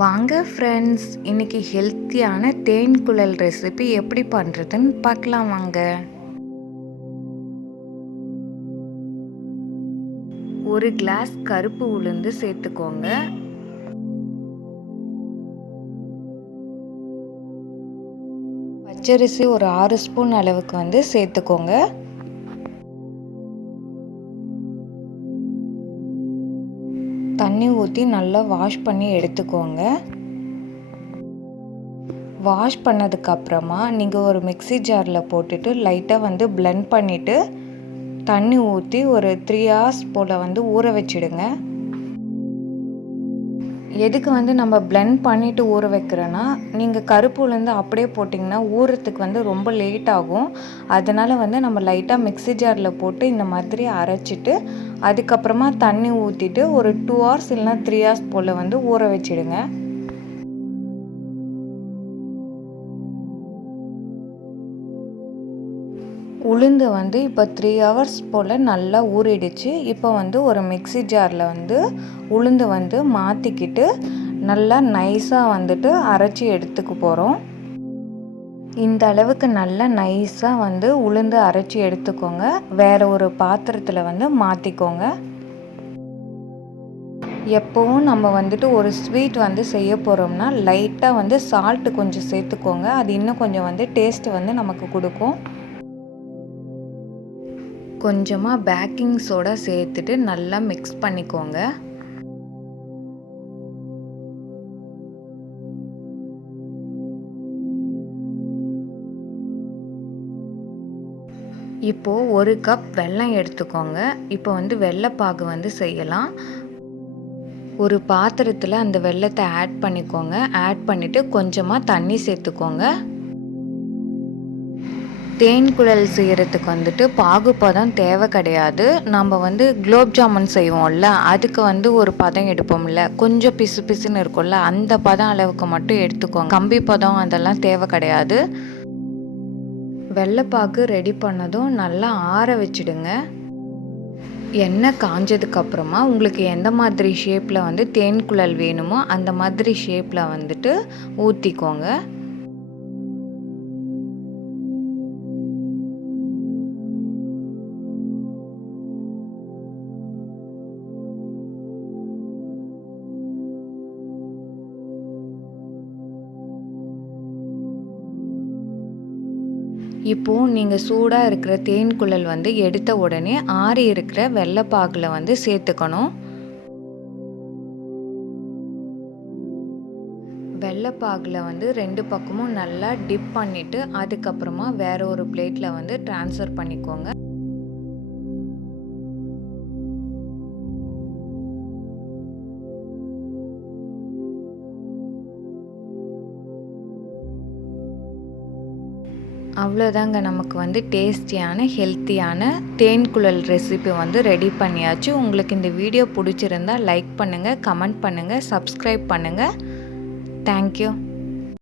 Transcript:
வாங்க ஃப்ரெண்ட்ஸ் இன்னைக்கு ஹெல்த்தியான தேன் குழல் ரெசிபி எப்படி பண்ணுறதுன்னு பார்க்கலாம் வாங்க. ஒரு கிளாஸ் கருப்பு உளுந்து சேர்த்துக்கோங்க. பச்சரிசி ஒரு ஆறு ஸ்பூன் அளவுக்கு வந்து சேர்த்துக்கோங்க. தண்ணி ஊற்றி நல்லா வாஷ் பண்ணி எடுத்துக்கோங்க. வாஷ் பண்ணதுக்கப்புறமா நீங்கள் ஒரு மிக்சி ஜாரில் போட்டுட்டு லைட்டாக வந்து பிளெண்ட் பண்ணிவிட்டு தண்ணி ஊற்றி ஒரு த்ரீ ஹவர்ஸ் போல் வந்து ஊற வச்சிடுங்க. எதுக்கு வந்து நம்ம பிளெண்ட் பண்ணிவிட்டு ஊற வைக்கிறோன்னா நீங்கள் கருப்பு உளுந்து அப்படியே போட்டிங்கன்னா ஊறத்துக்கு வந்து ரொம்ப லேட் ஆகும். அதனால் வந்து நம்ம லைட்டாக மிக்சி ஜாரில் போட்டு இந்த மாதிரி அரைச்சிட்டு அதுக்கப்புறமா தண்ணி ஊற்றிட்டு ஒரு டூ ஹவர்ஸ் இல்லைனா த்ரீ ஹவர்ஸ் போல் வந்து ஊற வச்சிடுங்க. உளுந்து வந்து இப்போ த்ரீ ஹவர்ஸ் போல் நல்லா ஊறிடுச்சு. இப்போ வந்து ஒரு மிக்சி ஜாரில் வந்து உளுந்து வந்து மாற்றிக்கிட்டு நல்லா நைஸாக வந்துட்டு அரைச்சி எடுத்துக்க போகிறோம் இந்த அளவுக்கு நல்லா நைஸாக வந்து உளுந்து அரைச்சி எடுத்துக்கோங்க. வேறு ஒரு பாத்திரத்தில் வந்து மாற்றிக்கோங்க எப்போவும் நம்ம வந்துட்டு ஒரு ஸ்வீட் வந்து செய்ய போகிறோம்னா லைட்டாக வந்து சால்ட்டு கொஞ்சம் சேர்த்துக்கோங்க. அது இன்னும் கொஞ்சம் வந்து டேஸ்ட்டு வந்து நமக்கு கொடுக்கும். கொஞ்சமாக பேக்கிங் சோடா சேர்த்துட்டு நல்லா மிக்ஸ் பண்ணிக்கோங்க. இப்போது ஒரு கப் வெல்லம் எடுத்துக்கோங்க. இப்போ வந்து வெள்ளைப்பாகு வந்து செய்யலாம். ஒரு பாத்திரத்தில் அந்த வெள்ளத்தை ஆட் பண்ணிக்கோங்க. ஆட் பண்ணிவிட்டு கொஞ்சமாக தண்ணி சேர்த்துக்கோங்க. தேன் குழல் செய்கிறதுக்கு வந்துட்டு பாகுப்பதம் தேவை கிடையாது. நம்ம வந்து குலோப் ஜாமுன் செய்வோம்ல அதுக்கு வந்து ஒரு பதம் எடுப்போம்ல. கொஞ்சம் பிசு பிசுன்னு இருக்கும்ல அந்த பதம் அளவுக்கு மட்டும் எடுத்துக்கோங்க. கம்பி பதம் அதெல்லாம் தேவை கிடையாது. வெள்ளைப்பாக்கு ரெடி பண்ணதும் நல்லா ஆற வச்சிடுங்க. எண்ணெய் காஞ்சதுக்கப்புறமா உங்களுக்கு எந்த மாதிரி ஷேப்பில் வந்து தேன் குழல் வேணுமோ அந்த மாதிரி ஷேப்பில் வந்துட்டு ஊற்றிக்கோங்க இப்போது நீங்கள் சூடாக இருக்கிற தேன் குழல் வந்து எடுத்த உடனே ஆறி இருக்கிற வெள்ளைப்பாகில் வந்து சேர்த்துக்கணும். வெள்ளைப்பாகில் வந்து ரெண்டு பக்கமும் நல்லா டிப் பண்ணிவிட்டு அதுக்கப்புறமா வேற ஒரு பிளேட்டில் வந்து ட்ரான்ஸ்ஃபர் பண்ணிக்கோங்க. அவ்வளோதாங்க நமக்கு வந்து டேஸ்டியான ஹெல்த்தியான தேன் குழல் ரெசிபி வந்து ரெடி பண்ணியாச்சு. உங்களுக்கு இந்த வீடியோ பிடிச்சிருந்தா லைக் பண்ணுங்கள் கமெண்ட் பண்ணுங்கள் சப்ஸ்கிரைப் பண்ணுங்கள் தேங்க்யூ.